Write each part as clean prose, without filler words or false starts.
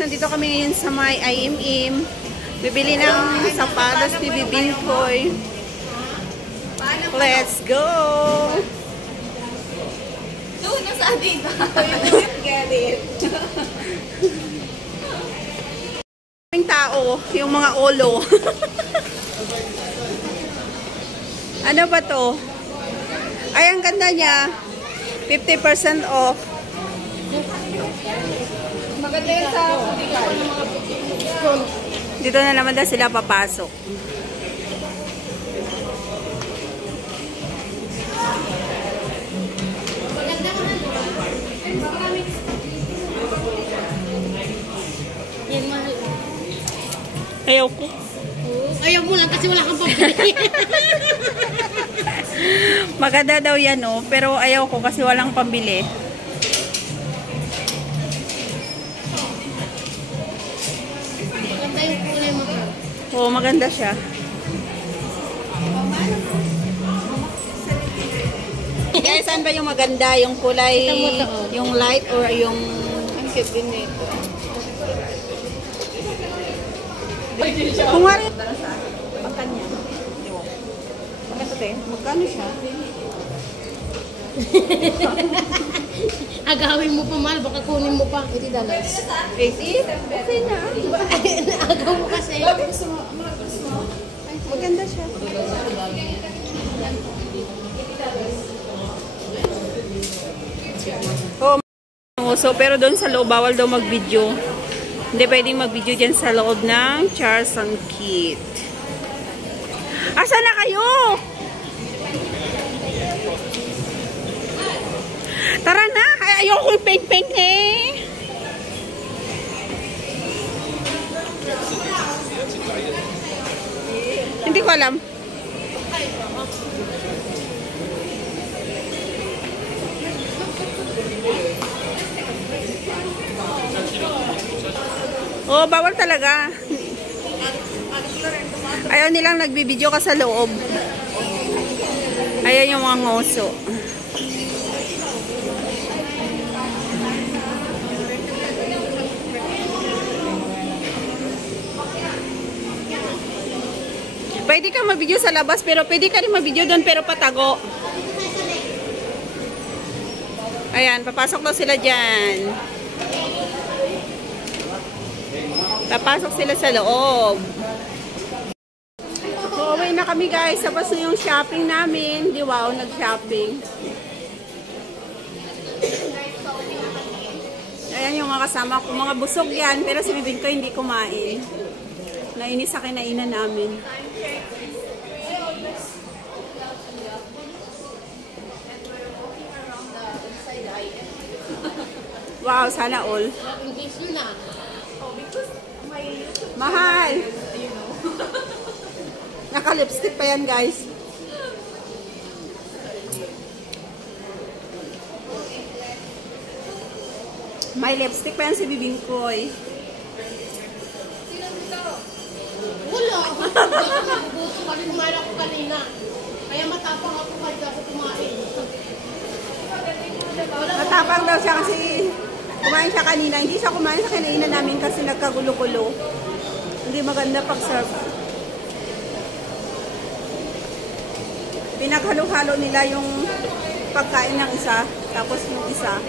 nandito kami ngayon sa may IMM. Bibili ng sapatos ni Bibingkoy. Let's go! Doon na sa dito. Get it. Yung tao, yung mga olo. Ano ba to? Ay, ang ganda niya. 50% off. Maganda yan sa putika ng mga Dito na naman daw sila papasok. Ayaw ko. Ayaw mo lang kasi wala kang pambili. Maganda daw yan, oh. Pero ayaw ko kasi walang pambili. Maganda yung kulay mo. Oo, maganda siya. Guys, saan ba yung maganda? Yung kulay, yung light or yung... Ang cute din nito. Kung nga rin... Magkano yan? Magkano te? Magkano siya? Agawin mo pa, mahal. Baka kunin mo pa. $80. 80? Okay na. Agaw mo kasi. Maganda siya. Oh, so pero doon sa loob, bawal daw mag-video. Hindi pwedeng mag-video dyan sa loob ng Charles and Keith. Asa na kayo? Tara na! Ay, ayoko yung peng-peng eh! Hindi ko alam. Oh, bawal talaga. Ayaw nilang nagbibideo ka sa loob. Ayan yung mga ngoso. Pwede ka mabideo sa labas, pero pwede ka rin mabideo doon, pero patago. Ayan, papasok daw sila dyan. Papasok sila sa loob. So, uwi na kami guys. Tapos na yung shopping namin. Di wow, nag-shopping. Ayan yung mga kasama ko. Mga busog yan. Pero si Bibing ko hindi kumain. Nainis sa kinainan namin. Wow, sana all. Mahal. Naka-lipstick pa yan, guys. May lipstick pa yan si Bibingkoy. Wala. Nagugutom kasi kumain ako kanina. Kaya matapang ako kahit ako kumain. Matapang daw siya kasi kumain siya kanina. Hindi siya kumain sa kinainan namin kasi nagkagulo-gulo. Hindi maganda pag-serve. Pinaghalo-halo nila yung pagkain ng isa, tapos yung isa.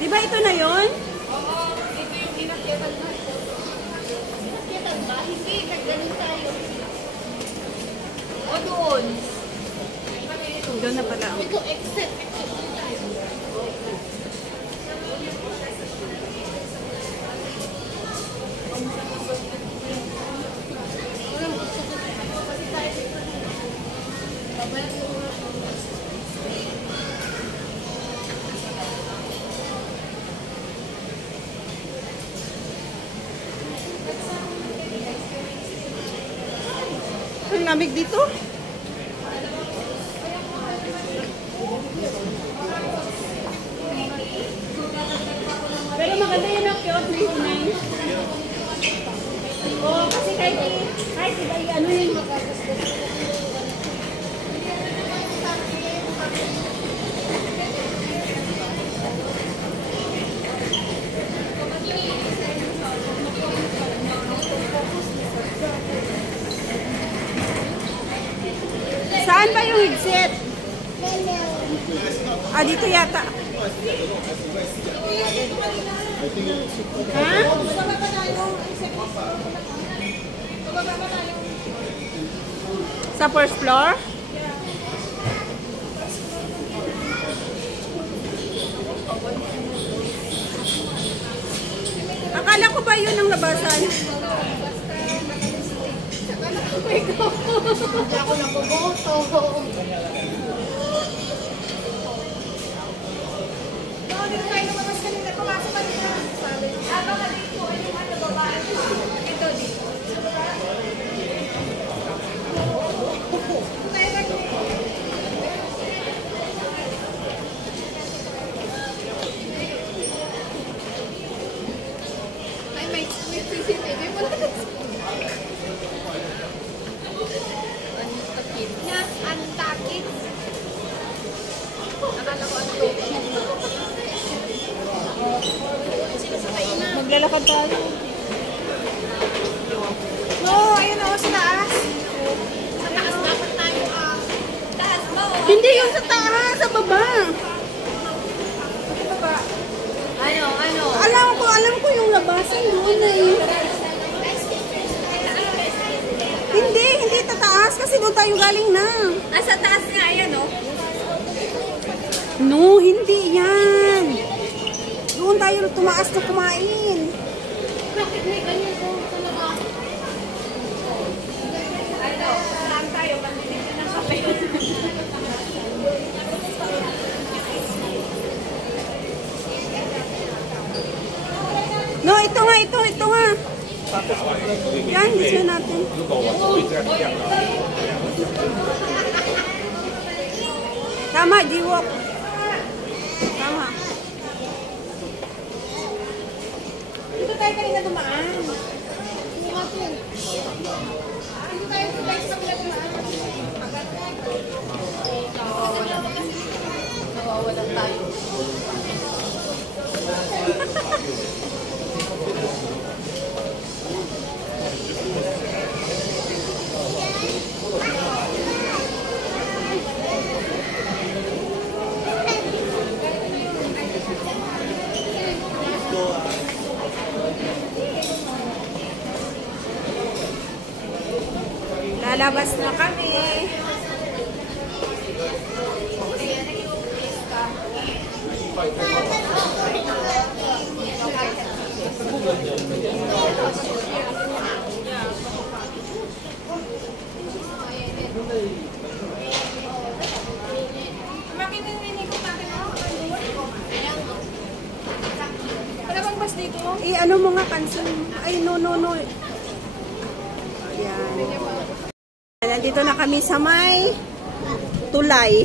Di ba ito na yun? Oo, ito yung inakyatan na. Inakyatan ba? Hindi, naggaling tayo. O doon. Doon na pala. Ito, exit. Ang lamig dito. Pero maganda yun ang kiosk 99. Oo, kasi kahit iba ano yun. Saan ba yung headset? Ah, dito yata. Ha? Sa first floor? Akala ko ba yun ang labasan? Hindi ako naboboto. Dito tayo lumabas kanina. Pumasok ka dito. Baka dito ay yung ano babae. Ito dito. Ay, may CCTV mo na. Yes, antakit. Nakala ko ang token. Maglalakad tayo. No, ayun o, sa taas. Sa taas dapat tayo taas mo. Hindi yung sa taas, sa baba. Ano? Alam ko yung labasan doon na eh. Hindi tataas kasi doon tayo galing na. Sa taas nga, ayan o. No, hindi yan. Doon tayo tumaas na kumain. Bakit may ganyan po sa labas? Saan tayo? Pagdilipin ng kape. No, ito nga. Yan, gusto natin. Tama, G-walk. Tama. Dito tayo kanina dumaan. Dito tayo sa kabila dumaan. Nawawalan tayo. Lalabas na kami. Wala bang bus dito? Ano mo nga pansin? Ay, no. Ayan. Nandito na kami sa may tulay.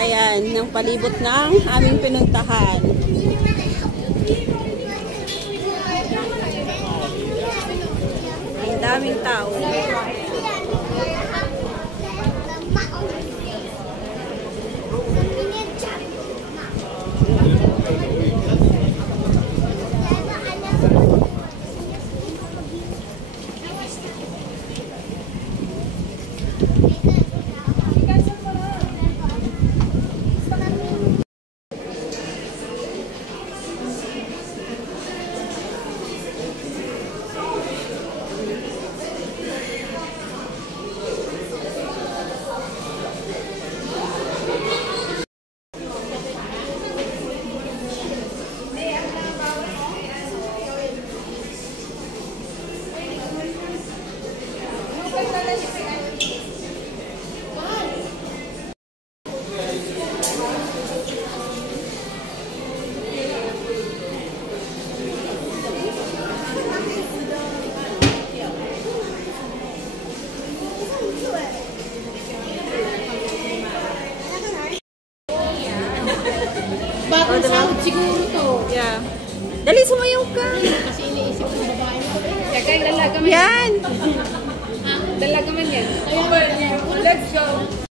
Ayan, ng palibot ng aming pinuntahan. Ang daming tao. Bagong sahod siguro to. Yeah. Dali, sumayaw ka. Kasi iniisip ko babae mo. Kaya dalaga man Yan. Dalaga man yan. Kaya, Let's go.